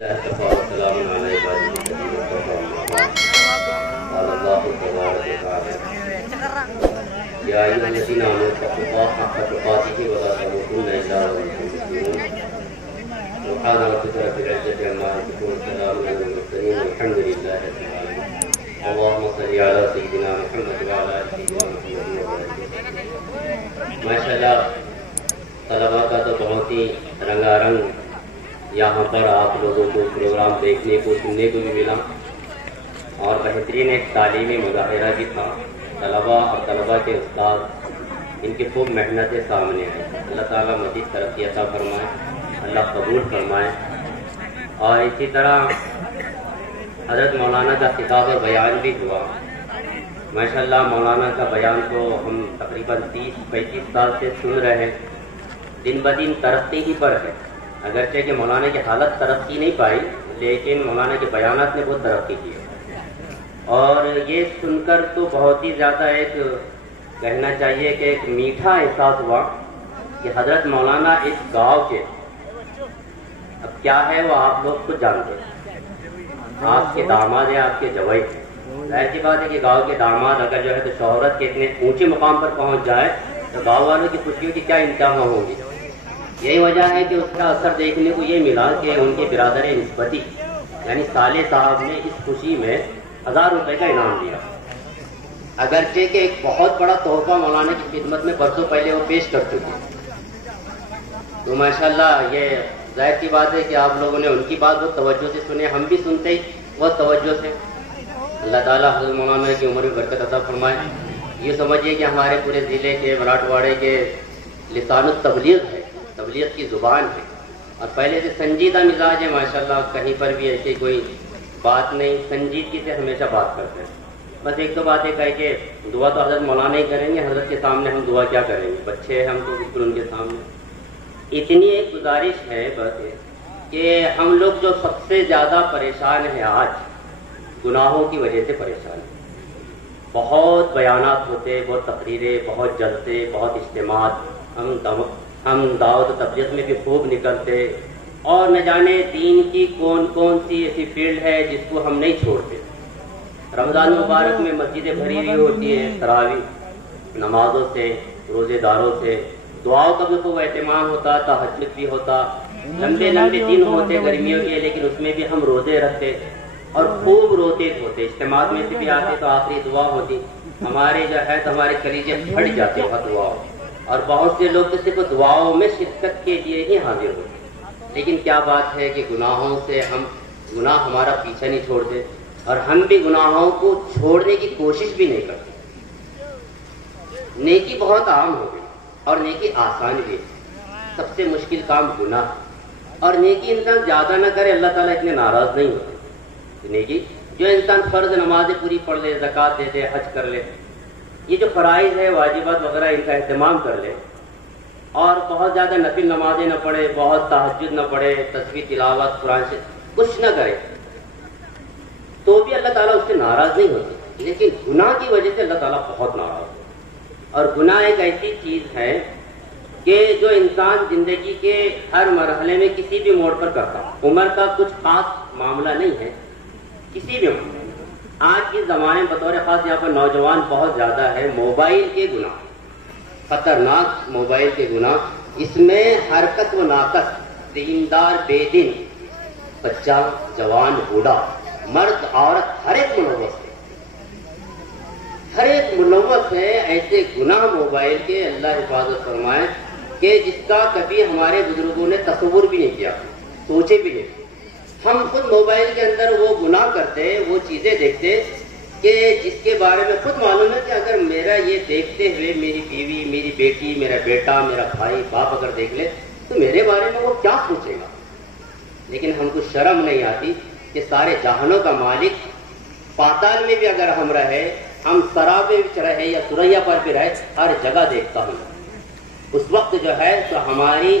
السلام علیکم قال الله تبارك وتعالى يا أيها الذين آمنوا اتقوا الله حق تقاته ولا تموتن إلا وأنتم مسلمون سبحان ربك رب العزة عما يصفون وسلام على المرسلين والحمد لله رب العالمين اللهم صل على سيدنا محمد وعلى آل سيدنا محمد وسلم ماشاء اللہ طلباء کا تو بہت ہی رنگا رنگ یہاں پر آپ لوگوں کو پروگرام دیکھنے کو سننے کو بھی ملا اور بہترین ایک تعلیمی مظاہرہ بھی تھا. طلباء اور طلباء کے استاد ان کی خوب محنتیں سامنے آئیں. اللہ تعالیٰ مزید ترقی عطا فرمائے, اللہ قبول فرمائے. اور اسی طرح حضرت مولانا کا خطاب و بیان بھی ہوا. ماشاءاللہ مولانا کا بیان تو ہم تقریباً 30-35 سال سے سن رہے ہیں. دن بدن ترقی ہی پر ہے, اگرچہ کہ مولانا کی حالت ترقی نہیں پائی لیکن مولانا کے بیانات نے بہت ترقی کی. اور یہ سن کر تو بہت ہی زیادہ ایک کہنا چاہیے کہ ایک میٹھا احساس ہوا کہ حضرت مولانا اس گاؤں کے اب کیا ہے وہ آپ لوگ خود جانتے ہیں. آپ کے داماد ہیں, آپ کے جوائی ہیں. ظاہر سی بات ہے کہ گاؤں کے داماد اگر جو ہے تو شہرت کے اتنے اونچے مقام پر پہنچ جائے تو گاؤں والوں کی خوشیوں کی کیا انتہا ہوگی. یہی وجہ ہے کہ اس کا اثر دیکھنے کو یہ ملا کہ ان کے برادر نسبتی یعنی صالح صاحب نے اس خوشی میں 1000 روپے کا انعام دیا. اگرچہ کہ ایک بہت بڑا تحفہ مولانا کی خدمت میں برسوں پہلے وہ پیش کر چکے. تو ماشاءاللہ یہ ظاہر سی بات ہے کہ آپ لوگوں نے ان کی بات بہت توجہ سے سنے, ہم بھی سنتے ہی بہت توجہ سے. اللہ تعالیٰ حضرت مولانا کی عمر میں برکت عطا فرمائے. یہ سمجھیے کہ ہمارے پورے ضلع کے مراٹھواڑے کے لسان التبلیغ ہے, تبلیغ کی زبان ہے اور پہلے سے سنجیدہ مزاج ہے. ماشاءاللہ کہیں پر بھی ایسی کوئی بات نہیں, سنجیدگی سے ہمیشہ بات کرتے ہیں. بس ایک دو بات ایک ہے کہ دعا تو حضرت مولانا ہی کریں گے, حضرت کے سامنے ہم دعا کیا کریں گے, بچے ہیں ہم تو بالکل ان کے سامنے. اتنی ایک گزارش ہے بس کہ ہم لوگ جو سب سے زیادہ پریشان ہیں آج گناہوں کی وجہ سے پریشان ہیں. بہت بیانات ہوتے, بہت تقریریں, بہت جلسے, بہت اجتماعات, ہم دعوت و تبلیغ میں بھی خوب نکلتے اور نہ جانے دین کی کون کون سی ایسی فیلڈ ہے جس کو ہم نہیں چھوڑتے. رمضان مبارک میں مسجدیں بھری ہوئی ہوتی ہیں تراویح نمازوں سے, روزے داروں سے, دعاؤں کا بھی خوب اہتمام ہوتا, تہجد بھی ہوتا, لمبے لمبے دن ہوتے گرمیوں کے لیکن اس میں بھی ہم روزے رکھتے اور خوب روتے دھوتے. اجتماعات میں سے بھی آتے تو آخری دعا ہوتی, ہمارے جو ہے تو ہمارے کلیجے پھٹ جاتے ہیں دعاؤں. اور بہت سے لوگ تو صرف دعاؤں میں شرکت کے لیے ہی حاضر ہوتے. لیکن کیا بات ہے کہ گناہوں سے گناہ ہمارا پیچھا نہیں چھوڑتے اور ہم بھی گناہوں کو چھوڑنے کی کوشش بھی نہیں کرتے. نیکی بہت عام ہو گئی اور نیکی آسان بھی ہے. سب سے مشکل کام گناہ اور نیکی انسان زیادہ نہ کرے, اللہ تعالیٰ اتنے ناراض نہیں ہوتے. نیکی جو انسان فرض نمازیں پوری پڑھ لے, زکوٰۃ دے دے, حج کر لے, یہ جو فرائض ہے واجبات وغیرہ ان کا اہتمام کر لے اور بہت زیادہ نفل نمازیں نہ پڑھے, بہت تہجد نہ پڑھے, تسبیح تلاوت قرآن سے کچھ نہ کرے تو بھی اللہ تعالیٰ اس سے ناراض نہیں ہوتے. لیکن گناہ کی وجہ سے اللہ تعالیٰ بہت ناراض ہوتے. اور گناہ ایک ایسی چیز ہے کہ جو انسان زندگی کے ہر مرحلے میں کسی بھی موڑ پر کرتا. عمر کا کچھ خاص معاملہ نہیں ہے, کسی بھی عمر. آج کے زمانے میں بطور خاص یہاں پر نوجوان بہت زیادہ ہے. موبائل کے گناہ, خطرناک موبائل کے گناہ, اس میں حرکت و ناقص, دیندار بے دین, بچہ جوان بوڑھا, مرد عورت, ہر ایک ملوث ہے. ایسے گناہ موبائل کے اللہ حفاظت فرمائے کہ جس کا کبھی ہمارے بزرگوں نے تصور بھی نہیں کیا, سوچے بھی نہیں. ہم خود موبائل کے اندر وہ گناہ کرتے, وہ چیزیں دیکھتے کہ جس کے بارے میں خود معلوم ہے کہ اگر میرا یہ دیکھتے ہوئے میری بیوی, میری بیٹی, میرا بیٹا, میرا بھائی, باپ اگر دیکھ لے تو میرے بارے میں وہ کیا سوچے گا. لیکن ہم کو شرم نہیں آتی کہ سارے جہانوں کا مالک پاتال میں بھی اگر ہم رہے, ہم سرا میں بھی رہے یا سریا پر بھی رہے, ہر جگہ دیکھتا ہوں. اس وقت جو ہے تو ہماری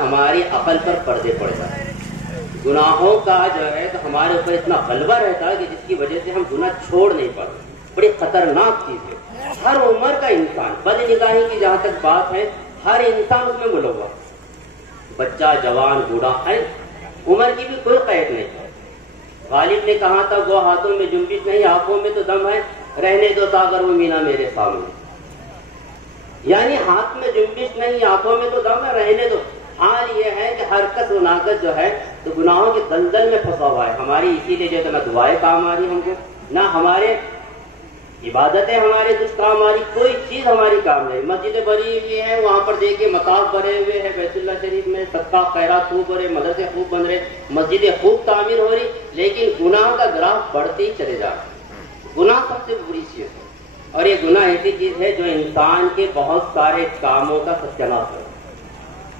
ہماری عقل پر پردے پڑ جاتے. گناہوں کا جو ہے تو ہمارے اوپر اتنا غلبہ رہتا ہے کہ جس کی وجہ سے ہم گناہ چھوڑ نہیں پاتے. بڑی خطرناک چیز ہے. ہر عمر کا انسان, بد نگاہی کی جہاں تک بات ہے, ہر انسان اس میں ملوث, بچہ جوان بوڑھا ہے. عمر کی بھی کوئی قید نہیں. غالب نے کہا تھا وہ ہاتھوں میں جنبش نہیں آنکھوں میں تو دم ہے، رہنے دو ساغر و مینا میرے سامنے. یعنی ہاتھ میں جنبش نہیں آنکھوں میں تو دم ہے، رہنے دو. حال یہ ہے کہ ہر کس و ناکس جو ہے تو گناہوں کے دلدل میں پھنسا ہوا ہے. ہماری اسی لیے جو ہے نہ دعائیں کام آ رہی ہم کو، نہ ہمارے عبادتیں ہمارے کچھ کام آ رہی، کوئی چیز ہماری کام نہیں. مسجدیں بنی ہوئی ہیں، وہاں پر دیکھیے مطاف بنے ہوئے ہیں بیت اللہ شریف میں، صدقہ خیرات خوب ہو رہے، مدرسے خوب بن رہے، مسجدیں خوب تعمیر ہو رہی، لیکن گناہ کا گراف بڑھتے ہی چلے جا رہے. گناہ سب سے بری چیز ہے، اور یہ گناہ ایسی چیز ہے جو انسان کے بہت سارے کاموں کا ستیاناش ہے.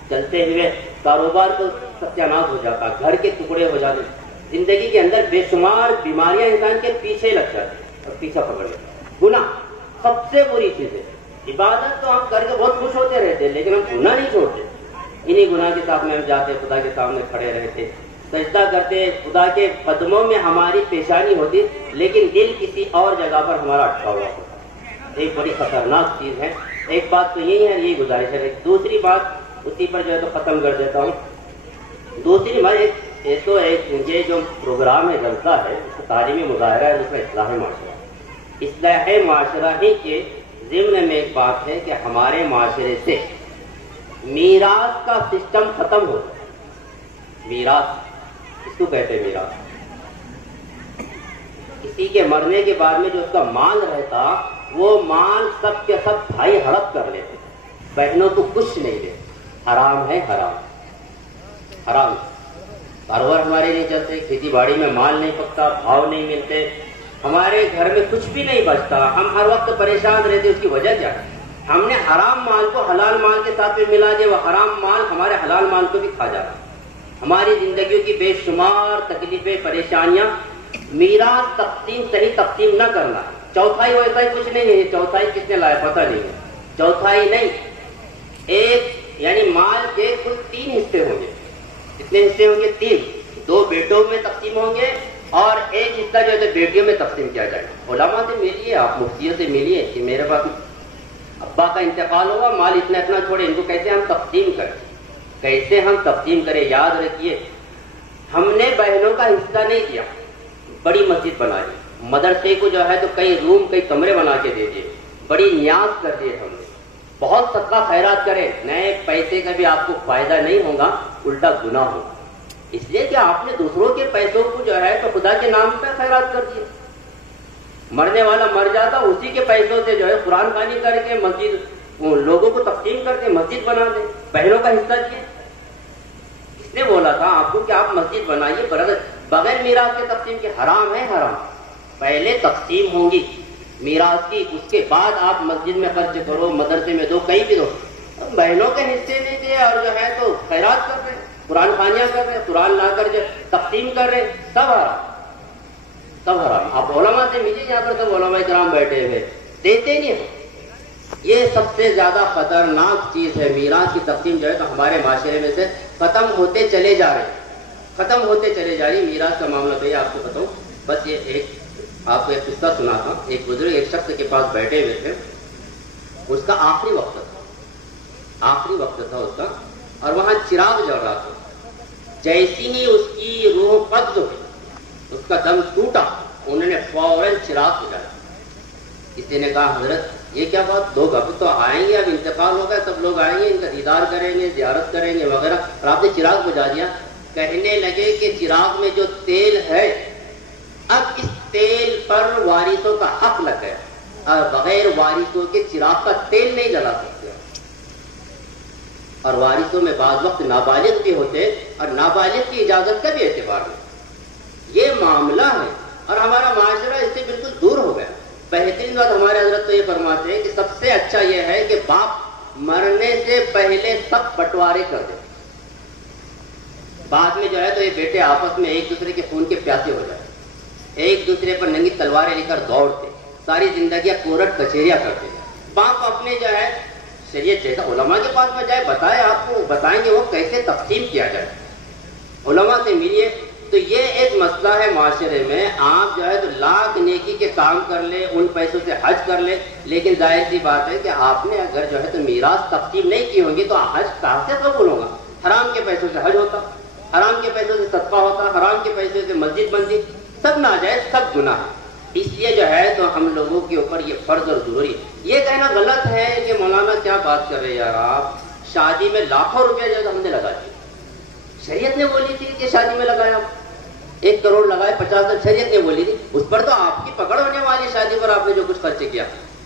چلتے ہوئے کاروبار کو ستیاناش ہو جاتا، گھر کے ٹکڑے ہو جاتے، زندگی کے اندر بے شمار بیماریاں انسان کے پیچھے لگ جاتی اور پیچھا پکڑ لیتے. گناہ سب سے بری چیز ہے. عبادت تو ہم کر کے بہت خوش ہوتے رہتے، لیکن ہم گناہ نہیں چھوڑتے. انہی گناہ کے ساتھ میں ہم جاتے، خدا کے سامنے کھڑے رہتے، سجدہ کرتے، خدا کے قدموں میں ہماری پیشانی ہوتی، لیکن دل کسی اور جگہ پر ہمارا اٹکا ہوا ہوتا. ایک بڑی خطرناک چیز ہے. ایک بات تو یہی ہے، یہی گزارش ہے. دوسری بات اسی پر جو ہے تو ختم کر دیتا ہوں. دوسری بات یہ جو پروگرام ہے، جلسہ ہے، اس کا تعلیمی مظاہرہ ہے، اس کا اصلاح معاشرہ. اصلاح معاشرہ ہی کے ضمن میں ایک بات ہے کہ ہمارے معاشرے سے میراث کا سسٹم ختم ہو جائے. میراث اس کو کہتے ہیں میراث. کسی کے مرنے کے بعد میں جو اس کا مال رہتا، وہ مال سب کے سب بھائی ہڑپ کر لیتے، بہنوں کو کچھ نہیں دے. حرام ہے، حرام حرام. کاروبار ہمارے نہیں چلتے، کھیتی باڑی میں مال نہیں پکتا، بھاؤ نہیں ملتے، ہمارے گھر میں کچھ بھی نہیں بچتا، ہم ہر وقت پریشان رہتے. اس کی وجہ کیا ہے؟ ہم نے حرام مال کو حلال مال کے ساتھ میں ملا دیا، وہ حرام مال ہمارے حلال مال کو بھی کھا جاتا. ہماری زندگیوں کی بے شمار تکلیفیں، پریشانیاں، میراث تقسیم صحیح تقسیم نہ کرنا. چوتھائی ویسا ہی کچھ نہیں ہے. چوتھائی کس نے لایا پتہ نہیں ہے. چوتھائی نہیں، ایک یعنی مال کے کل 3 حصے ہوں گے. کتنے حصے ہوں گے؟ 3. 2 بیٹوں میں تقسیم ہوں گے اور ایک حصہ جو ہے بیٹیوں میں تقسیم کیا جائے گا. علماء سے ملیے، آپ مفتیوں سے ملیے کہ میرے پاس ابا کا انتقال ہوگا، مال اتنا چھوڑے، ان کو کیسے ہم تقسیم کریں، کیسے ہم تقسیم کریں. یاد رکھیے، ہم نے بہنوں کا حصہ نہیں کیا. بڑی مسجد بنا دی، مدرسے کو جو ہے تو کئی روم، کئی کمرے بنا کے دے دیے، بڑی نیاز کر دیے ہم نے. بہت صدقہ خیرات کرے، نئے پیسے کا بھی آپ کو فائدہ نہیں ہوگا، الٹا گناہ ہوگا. اس لیے کہ آپ نے دوسروں کے پیسوں کو جو ہے تو خدا کے نام پہ خیرات کر دیے. مرنے والا مر جاتا، اسی کے پیسوں سے جو ہے قرآن خوانی کر کے مسجد لوگوں کو تقسیم کر کے مسجد بنا دیں، بہنوں کا حصہ دیے. اس نے بولا تھا آپ کو کہ آپ مسجد بنائیے بغیر میراث کے تقسیم کے. حرام ہے، حرام. پہلے تقسیم ہوگی میراث کی، اس کے بعد آپ مسجد میں خرچ کرو، مدرسے میں دو، کہیں بھی دو. بہنوں کے حصے نہیں دے اور جو ہے تو خیرات کر رہے ہیں، قرآن خوانیاں کر رہے ہیں، قرآن لا کر جو تقسیم کر رہے ہیں، سب حرام، سب حرام. آپ علماء سے ملیے، یہاں پر سب علماء کرام بیٹھے ہوئے، دیتے نہیں ہیں. یہ سب سے زیادہ خطرناک چیز ہے. میراث کی تقسیم جو ہے تو ہمارے معاشرے میں سے ختم ہوتے چلے جا رہے ہیں، ختم ہوتے چلے جا رہی. میراث کا معاملہ تو یہ آپ کو بتاؤں، بس یہ ایک آپ کو ایک قصہ سنا تھا. ایک بزرگ ایک شخص کے پاس بیٹھے ہوئے تھے، اس کا آخری وقت تھا اس کا، اور وہاں چراغ جل رہا تھا. جیسی ہی اس کی روح قبض ہوئی، اس کا دم ٹوٹا، انہوں نے فوراً چراغ بجھایا. کسی نے کہا حضرت یہ کیا بات، لوگ اب تو آئیں گے، اب انتقال ہوگا، سب لوگ آئیں گے، ان کا دیدار کریں گے، زیارت کریں گے وغیرہ، اور آپ نے چراغ بجھا دیا. کہنے لگے کہ چراغ میں جو تیل ہے، اب اس تیل پر وارثوں کا حق لگ گیا، اور بغیر وارثوں کے چراغ کا تیل نہیں جلا سکتے. اور وارثوں میں بعض وقت نابالغ بھی ہوتے، اور نابالغ کی اجازت کا بھی اعتبار نہیں. یہ معاملہ ہے، اور ہمارا معاشرہ اس سے بالکل دور ہو گیا. بہترین بات ہمارے حضرت تو یہ فرماتے ہیں کہ سب سے اچھا یہ ہے کہ باپ مرنے سے پہلے سب بٹوارے کر دے، بعد میں جو ہے تو یہ بیٹے آپس میں ایک دوسرے کے خون کے پیاسے ہو جائے، ایک دوسرے پر ننگی تلواریں لے کر دوڑتے، ساری زندگیاں کورٹ کچہریاں کرتے. باپ اپنے جو ہے شریعت جیسا علماء کے پاس میں جائے، بتائے، آپ کو بتائیں گے وہ کیسے تقسیم کیا جائے. علماء سے ملیے. تو یہ ایک مسئلہ ہے معاشرے میں. آپ جو ہے تو لاکھ نیکی کے کام کر لیں، ان پیسوں سے حج کر لیں، لیکن ظاہر سی بات ہے کہ آپ نے اگر جو ہے تو میراث تقسیم نہیں کی ہوگی تو حج کہاں سے قبول ہوگا؟ حرام کے پیسوں سے حج ہوتا، حرام کے پیسوں سے صدقہ ہوتا، حرام کے پیسوں سے مسجد بنتی، سب ناجائز، سب گناہ ہے۔ اس لیے جو ہے تو ہم لوگوں کے اوپر یہ فرض اور ضروری ہے۔ یہ کہنا غلط ہے کہ مولانا کیا بات کر رہے ہیں یار آپ، شادی میں لاکھوں روپیہ جو ہے ہم نے لگا دیا۔ شریعت نے بولی تھی کہ شادی میں لگایا 1 کروڑ لگائے 50 شریعت نے بولی تھی، اس پر تو آپ کی پکڑ ہونے والی، شادی پر آپ نے جو کچھ خرچ کیا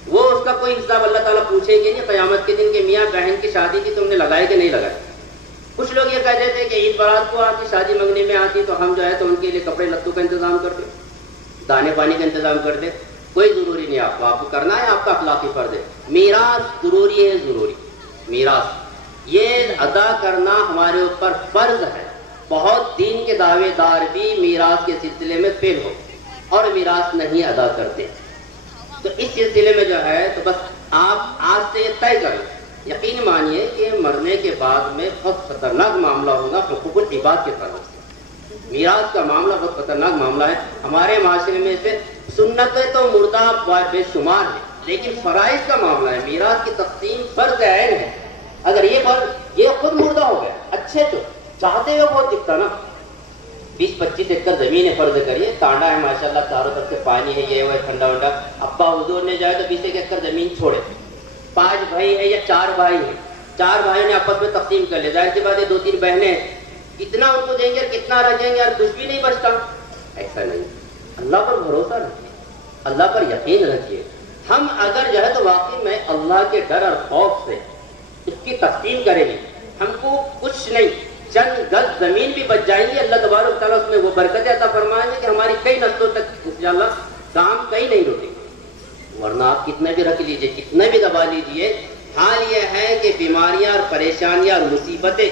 وہ اس کا کوئی حساب اللہ تعالیٰ پوچھیں گے نہیں قیامت کے دن کہ میاں بہن کی شادی تھی تم نے لگائے کہ نہیں لگائے۔ کچھ لوگ یہ کہتے تھے کہ عید برات کو آتی، شادی منگنے میں آتی تو ہم جو ہے تو ان کے لیے کپڑے لتوں کا انتظام کر دیں، دانے پانی کا انتظام کر دیں۔ کوئی ضروری نہیں، آپ کو کرنا ہے، آپ کا اخلاقی فرض ہے۔ میراث ضروری ہے، ضروری میراث یہ ادا کرنا ہمارے اوپر فرض ہے۔ بہت دین کے دعوے دار بھی میراث کے سلسلے میں فیل ہو اور میراث نہیں ادا کرتے، تو اس سلسلے میں جو ہے تو بس آپ آج سے یہ طے کریں، یقین مانیے کہ مرنے کے بعد میں بہت خطرناک معاملہ ہوگا حقوق العباد کے طرف سے۔ میراث کا معاملہ بہت خطرناک معاملہ ہے۔ ہمارے معاشرے میں سے سنتیں تو مردہ بے شمار ہے، لیکن فرائض کا معاملہ ہے، میراث کی تقسیم فرض عین ہے۔ اگر یہ خود مردہ ہو گیا، اچھے تو چاہتے ہوئے بہت دکھتا نا، 20-25 ایکڑ زمین ہے، فرض کریے تانڈا ہے ماشاءاللہ، چاروں طرف سے پانی ہے، یہ وہ ٹھنڈا ونڈا، ابا حضور نے جائے تو 20 ایکڑ زمین چھوڑے، 5 بھائی ہے یا 4 بھائی ہیں، 4 بھائیوں نے آپس میں تقسیم کر لیا، ظاہر سی بات ہے 2-3 بہنیں ہیں، کتنا ان کو دیں گے اور کتنا رکھیں گے اور کچھ بھی نہیں بچتا، ایسا نہیں۔ اللہ پر بھروسہ رکھیے، اللہ پر یقین رکھیے۔ ہم اگر جو ہے تو واقعی میں اللہ کے ڈر اور خوف سے اس کی تقسیم کریں گے، ہم کو کچھ نہیں، چند گز زمین بھی بچ جائیں گی، اللہ تبارک تعالیٰ اس میں وہ برکتیں عطا فرمائیں گے کہ ہماری کئی نسلوں تک انشاءاللہ کام کہیں نہیں رکے گا۔ ورنہ آپ کتنے بھی رکھ لیجئے، کتنے بھی دبا لیجئے، حال یہ ہے کہ بیماریاں اور پریشانیاں اور مصیبتیں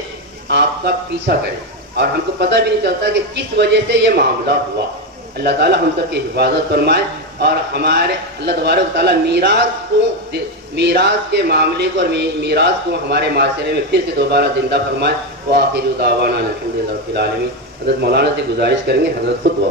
آپ کا پیچھا کریں اور ہم کو پتہ بھی نہیں چلتا کہ کس وجہ سے یہ معاملہ ہوا۔ اللہ تعالیٰ ہم سب کی حفاظت فرمائے اور ہمارے اللہ تبارک تعالیٰ میراث کے معاملے کو اور میراث کو ہمارے معاشرے میں پھر سے دوبارہ زندہ فرمائے۔ وآخر دعوانا الحمدللہ رب العالمین۔ حضرت مولانا سے گزارش کریں گے، حضرت خطبہ۔